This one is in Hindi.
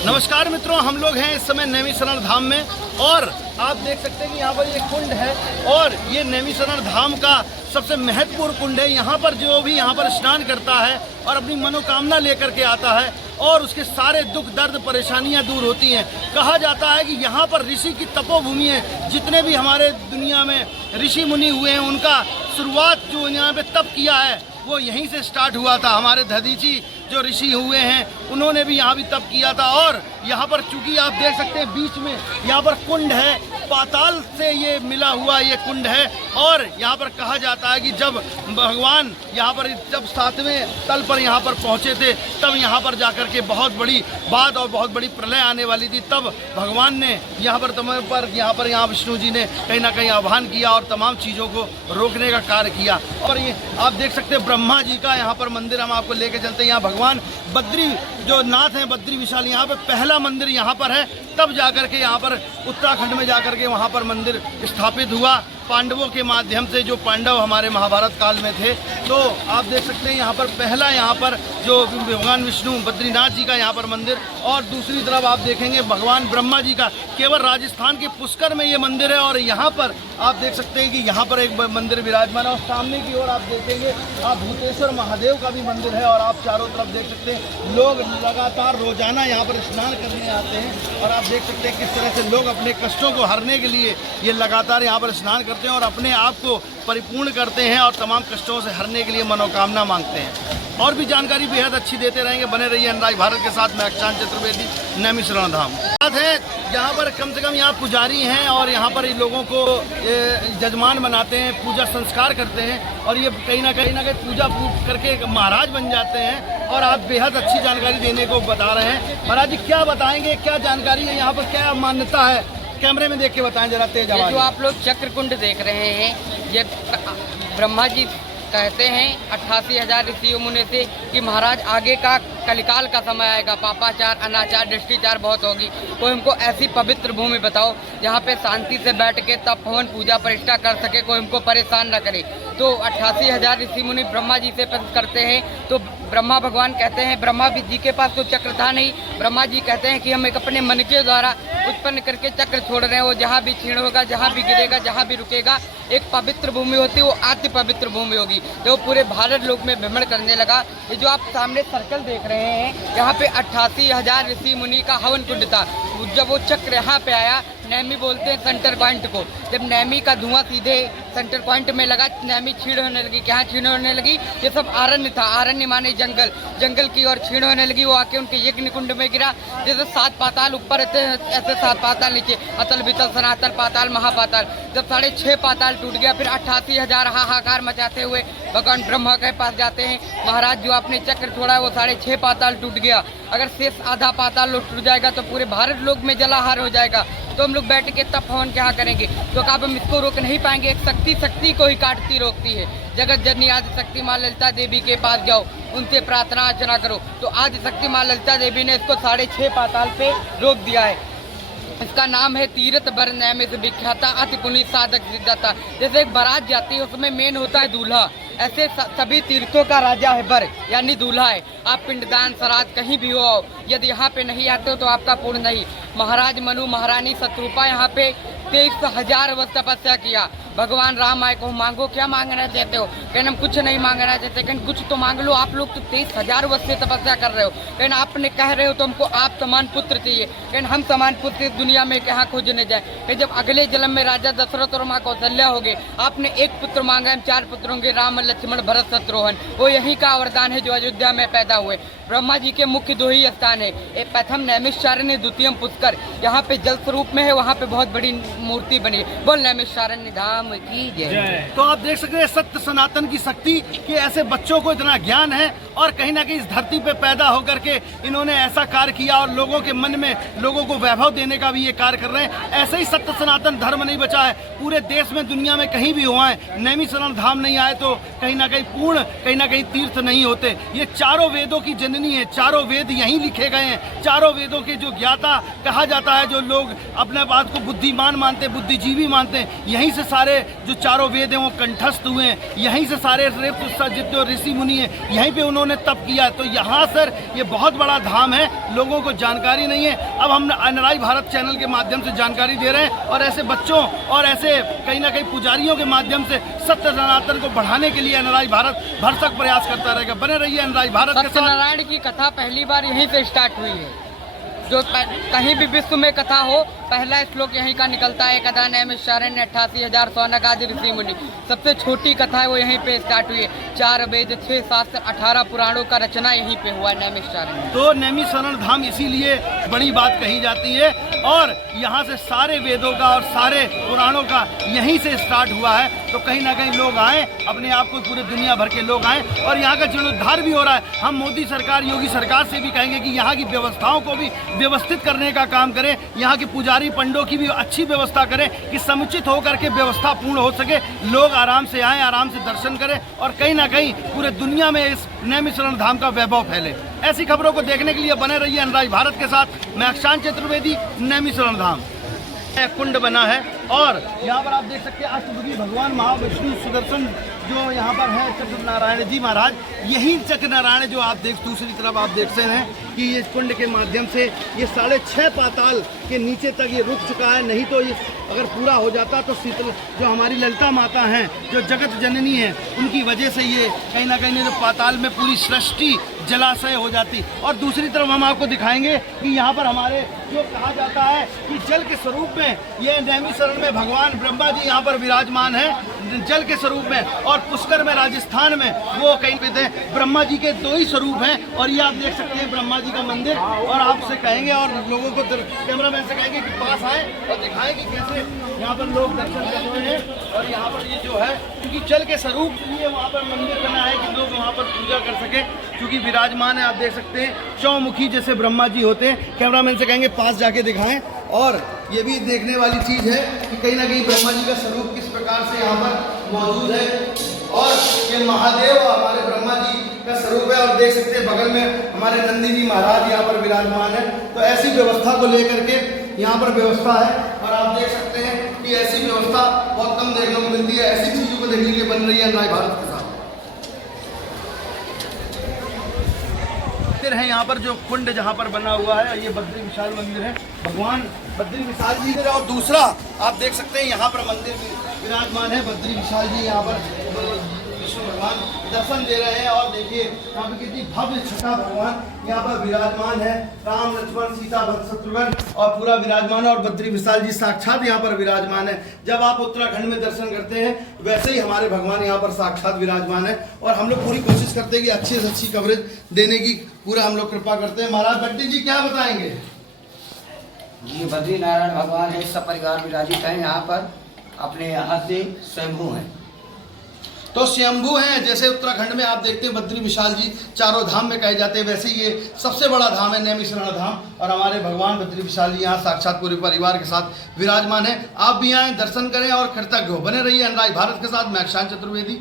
नमस्कार मित्रों, हम लोग हैं इस समय नैमिषारण धाम में और आप देख सकते हैं कि यहाँ पर ये कुंड है और ये नैमिषारण धाम का सबसे महत्वपूर्ण कुंड है। यहाँ पर जो भी यहाँ पर स्नान करता है और अपनी मनोकामना लेकर के आता है और उसके सारे दुख दर्द परेशानियाँ दूर होती हैं। कहा जाता है कि यहाँ पर ऋषि की तपोभूमि है। जितने भी हमारे दुनिया में ऋषि मुनि हुए हैं उनका शुरुआत जो यहाँ पे तप किया है वो यहीं से स्टार्ट हुआ था। हमारे दधीची जो ऋषि हुए हैं उन्होंने भी यहाँ भी तप किया था। और यहाँ पर चूंकि आप देख सकते हैं बीच में यहाँ पर कुंड है, पाताल से ये मिला हुआ ये कुंड है। और यहाँ पर कहा जाता है कि जब भगवान यहाँ पर जब 7वें तल पर यहाँ पर पहुँचे थे तब यहाँ पर जाकर के बहुत बड़ी बात और बहुत बड़ी प्रलय आने वाली थी। तब भगवान ने यहाँ पर यहाँ विष्णु जी ने कहीं ना कहीं आह्वान किया और तमाम चीज़ों को रोकने का कार्य किया। और ये आप देख सकते हैं ब्रह्मा जी का यहाँ पर मंदिर हम आपको लेके चलते हैं। यहाँ भगवान बद्री जो नाथ हैं, बद्री विशाल, यहाँ पे पहला मंदिर यहाँ पर है। तब जाकर के यहाँ पर उत्तराखंड में जाकर के वहाँ पर मंदिर स्थापित हुआ पांडवों के माध्यम से। जो पांडव हमारे महाभारत काल में थे, तो आप देख सकते हैं यहाँ पर पहला यहाँ पर जो भगवान विष्णु बद्रीनाथ जी का यहाँ पर मंदिर। और दूसरी तरफ आप देखेंगे भगवान ब्रह्मा जी का केवल राजस्थान के पुष्कर में ये मंदिर है। और यहाँ पर आप देख सकते हैं कि यहाँ पर एक मंदिर विराजमान है और सामने की ओर आप देखेंगे आप भूतेश्वर महादेव का भी मंदिर है। और आप चारों तरफ देख सकते हैं लोग लगातार रोजाना यहाँ पर स्नान करने आते हैं। और आप देख सकते हैं किस तरह से लोग अपने कष्टों को हरने के लिए ये लगातार यहाँ पर स्नान करते हैं और अपने आप को परिपूर्ण करते हैं और तमाम कष्टों से हरने के लिए मनोकामना मांगते हैं। और भी जानकारी बेहद अच्छी देते रहेंगे, बने रहिए अनराज भारत के साथ। मैं अक्षांत चतुर्वेदी, नैमिषारण धाम बात है। यहाँ पर कम से कम यहाँ पुजारी हैं और यहाँ पर लोगों को जजमान बनाते हैं, पूजा संस्कार करते हैं और ये कहीं ना कहीं पूजा करके महाराज बन जाते हैं। और आप बेहद अच्छी जानकारी देने को बता रहे हैं। महाराज जी क्या बताएंगे, क्या जानकारी है, यहाँ पर क्या मान्यता है? कैमरे में देख के बताएं जरा, तेज आवाज। जो आप लोग चक्रकुंड देख रहे हैं, ये ब्रह्मा जी कहते हैं 88,000 ऋषियों मुनि से कि महाराज आगे का कलिकाल का समय आएगा, पापाचार, अनाचार, दृष्टिचार बहुत होगी। कोई हमको ऐसी पवित्र भूमि बताओ जहाँ पे शांति से बैठ के तप हवन पूजा प्रतिष्ठा कर सके, कोई हमको परेशान न करे। तो 88,000 ऋषि मुनि ब्रह्मा जी से करते हैं। तो ब्रह्मा भगवान कहते हैं, ब्रह्मा जी के पास तो चक्र था नहीं। ब्रह्मा जी कहते हैं कि हम एक अपने मन के द्वारा उत्पन्न करके चक्र छोड़ रहे हैं। वो जहाँ भी क्षीण होगा, जहाँ भी गिरेगा, जहाँ भी रुकेगा, एक पवित्र भूमि होती है, वो अति पवित्र भूमि होगी। तो पूरे भारत लोक में भ्रमण करने लगा। ये जो आप सामने सर्कल देख रहे हैं, यहाँ पे 88,000 ऋषि मुनि का हवन कुंड था। जब वो चक्र यहाँ पे आया, नैमी बोलते हैं सेंटर पॉइंट को, जब नैमी का धुआं सीधे सेंटर पॉइंट में लगा, नैमी क्षीण होने लगी। क्या क्षीण होने लगी? ये सब आरण्य था, आरण्य माने जंगल, जंगल की ओर क्षीण होने लगी। वो आके उनके यज्ञ कुंड में गिरा। जैसे 7 पाताल ऊपर ऐसे 7 पाताल नीचे, अतल वितल सनातल पाताल महापाताल। जब 6.5 पाताल टूट गया, फिर 88,000 हाहाकार मचाते हुए भगवान ब्रह्मा के पास जाते हैं। महाराज जो आपने चक्र छोड़ा है वो 6.5 पाताल टूट गया। अगर शेष आधा पाताल टूट जाएगा तो पूरे भारत लोक में जलाहार हो जाएगा। तो हम लोग बैठ के तप हवन क्या करेंगे? तो अब हम इसको रोक नहीं पाएंगे। एक शक्ति को ही काटती रोकती है। जगत जननी आदि शक्ति माँ ललिता देवी के पास जाओ, उनसे प्रार्थना अर्चना करो। तो आदि शक्ति माँ ललिता देवी ने इसको 6.5 पाताल पे रोक दिया है। इसका नाम है तीर्थ बर नैमिष विख्याता अति पुनीत साधक सिद्धाता। जैसे एक बारात जाती है उसमें मेन होता है दूल्हा, ऐसे सभी तीर्थों का राजा है बर, यानी दूल्हा है। आप पिंडदान श्राद्ध कहीं भी हो, यदि यहाँ पे नहीं आते हो तो आपका पूर्ण नहीं। महाराज मनु महारानी शत्रुपा यहाँ पे 23,000 वर्ष तपस्या किया। भगवान राम आए को मांगो, क्या मांगना चाहते हो? कहना हम कुछ नहीं मांगना चाहते। कहना कुछ तो मांग लो। आप लोग तो 23,000 वर्ष से तपस्या कर रहे हो। कहना आपने कह रहे हो तो हमको आप समान पुत्र चाहिए। कहना हम समान पुत्र इस दुनिया में कहाँ खोजने जाए? कि जब अगले जन्म में राजा दशरथ और माँ कौशल्या हो गए, आपने एक पुत्र मांगा, हम 4 पुत्र होंगे, राम लक्ष्मण भरत शत्रुघ्न। वो यही का वरदान है जो अयोध्या में पैदा हुए। ब्रह्मा जी के मुख्य 2 ही स्थान है, एक प्रथम नैमिषारण्य, द्वितीयम पुष्कर। यहाँ पे जल स्वरूप में है, वहाँ पे बहुत बड़ी मूर्ति बनी। बोल नैमिषारण्य धाम की जय। तो आप देख सकते हैं सत्य सनातन की शक्ति कि ऐसे बच्चों को इतना ज्ञान है और कहीं ना कहीं इस धरती पे पैदा होकर के इन्होंने ऐसा कार्य किया और लोगों के मन में लोगों को वैभव देने का भी ये कार्य कर रहे हैं। ऐसे ही सत्य सनातन धर्म नहीं बचा है पूरे देश में, दुनिया में कहीं भी हुआ है। नैमिषारण धाम नहीं आए तो कहीं ना कहीं पूर्ण, कहीं ना कहीं तीर्थ नहीं होते। ये चारों वेदों की जननी है, चारों वेद यहीं लिखे गए हैं। चारों वेदों के जो ज्ञाता कहा जाता है, जो लोग अपने बात को बुद्धिमान मानते, बुद्धिजीवी मानते हैं, यहीं से सारे सारे जो चारों वेद हैं वो कंठस्थ हुए हैं, यहीं से सारे जितने ऋषि मुनि हैं यहीं पे उन्होंने तप किया। तो यहाँ सर ये बहुत बड़ा धाम है, लोगों को जानकारी नहीं है। अब हम एनआरआई भारत चैनल के माध्यम से जानकारी दे रहे हैं और ऐसे बच्चों और ऐसे कहीं ना कहीं पुजारियों के माध्यम से सत्य सनातन को बढ़ाने के लिए एनआरआई भारत भरसक प्रयास करता रहेगा। बने रहिए एनआरआई भारत के साथ। सत्यनारायण की कथा पहली बार यहीं से स्टार्ट हुई है। जो कहीं भी विश्व में कथा हो, पहला श्लोक यहीं का निकलता है। कथा नैमिषारण्य 88,000 सौनक आदि ऋषि मुनि। सबसे छोटी कथा है वो यहीं पे स्टार्ट हुई है। 4 वेद 6 शास्त्र 18 पुराणों का रचना यहीं पे हुआ नैमिषारण्य। तो नैमिषारण्य धाम इसीलिए बड़ी बात कही जाती है और यहाँ से सारे वेदों का और सारे पुराणों का यहीं से स्टार्ट हुआ है। तो कहीं ना कहीं लोग आएँ, अपने आप को पूरे दुनिया भर के लोग आएँ और यहाँ का जीर्णोद्धार भी हो रहा है। हम मोदी सरकार, योगी सरकार से भी कहेंगे कि यहाँ की व्यवस्थाओं को भी व्यवस्थित करने का काम करें, यहाँ के पुजारी पंडों की भी अच्छी व्यवस्था करें कि समुचित होकर के व्यवस्था पूर्ण हो सके, लोग आराम से आएँ, आराम से दर्शन करें और कहीं ना कहीं पूरे दुनिया में इस नैमिषारण्य धाम का वैभव फैले। ऐसी खबरों को देखने के लिए बने रहिए एनआरआई भारत के साथ। मैं अक्षांश चतुर्वेदी, नैमिषारण्य धाम कुंड बना है और यहाँ पर आप देख सकते हैं अष्टभुजी भगवान महाविष्णु सुदर्शन जो यहाँ पर है चक्र नारायण जी महाराज। यही चक्र नारायण जो आप दूसरी तरफ आप देखते हैं कि ये कुंड के माध्यम से ये 6.5 पाताल के नीचे तक ये रुक चुका है। नहीं तो ये अगर पूरा हो जाता तो शीतल जो हमारी ललिता माता हैं, जो जगत जननी है, उनकी वजह से ये कहीं ना कहीं जो पाताल में पूरी सृष्टि जलाशय हो जाती। और दूसरी तरफ हम आपको दिखाएंगे कि यहाँ पर हमारे जो कहा जाता है कि जल के स्वरूप में ये नैमिषारण्य में भगवान ब्रह्मा जी यहाँ पर विराजमान है जल के स्वरूप में। और पुष्कर में राजस्थान में वो कहीं पे थे ब्रह्मा जी के 2 ही स्वरूप हैं। और ये आप देख सकते हैं ब्रह्मा जी का मंदिर। और आपसे कहेंगे और लोगों को कैमरामैन से कहेंगे कि पास आए और दिखाएं कि कैसे यहाँ पर लोग दर्शन कर रहे हैं। और यहाँ पर ये जो है क्योंकि जल के स्वरूप लिए वहाँ पर मंदिर बना है कि लोग वहाँ पर पूजा कर सके, क्योंकि विराजमान है। आप देख सकते हैं चौमुखी जैसे ब्रह्मा जी होते हैं। कैमरामैन से कहेंगे पास जाके दिखाएं। और ये भी देखने वाली चीज़ है कि कहीं ना कहीं ब्रह्मा जी का स्वरूप किस प्रकार से यहाँ पर मौजूद है। और ये महादेव हमारे ब्रह्मा जी का स्वरूप है। और देख सकते हैं बगल में हमारे नंदी जी महाराज यहाँ पर विराजमान है। तो ऐसी व्यवस्था को लेकर के यहाँ पर व्यवस्था है। और आप देख सकते हैं कि ऐसी व्यवस्था बहुत कम देखने को मिलती है। ऐसी चीज़ों को देखने के लिए बन रही है एनआरआई भारत के साथ। है यहाँ पर जो कुंड जहाँ पर बना हुआ है, ये बद्री विशाल मंदिर है, भगवान बद्री विशाल जी ने। और दूसरा आप देख सकते हैं यहाँ पर मंदिर विराजमान है बद्री विशाल जी। यहाँ पर विष्णु भगवान दर्शन दे रहे हैं। और देखिए यहाँ पर कितनी भव्य छठा भगवान यहाँ पर विराजमान है। राम लक्ष्मण सीता भरत शत्रुघ्न और पूरा विराजमान है। और बद्री विशाल जी साक्षात यहाँ पर विराजमान है। जब आप उत्तराखंड में दर्शन करते हैं वैसे ही हमारे भगवान यहाँ पर साक्षात विराजमान है। और हम लोग पूरी कोशिश करते हैं कि अच्छी से अच्छी कवरेज देने की पूरा हम लोग कृपा करते हैं। महाराज बट्टी जी क्या बताएंगे? ये बद्री नारायण भगवान है, सब परिवार विराजित है यहाँ पर, अपने यहाँ से स्वयंभू हैं। तो स्वयंभू हैं, जैसे उत्तराखंड में आप देखते हैं बद्री विशाल जी चारों धाम में कहे जाते हैं, वैसे ये सबसे बड़ा धाम है नैमिषारण्य धाम। और हमारे भगवान बद्री विशाल जी यहाँ साक्षात पूरे परिवार के साथ विराजमान है। आप भी आएँ, दर्शन करें और कृतज्ञ हो। बने रहिए एनआरआई भारत के साथ। मैं अक्षांश चतुर्वेदी।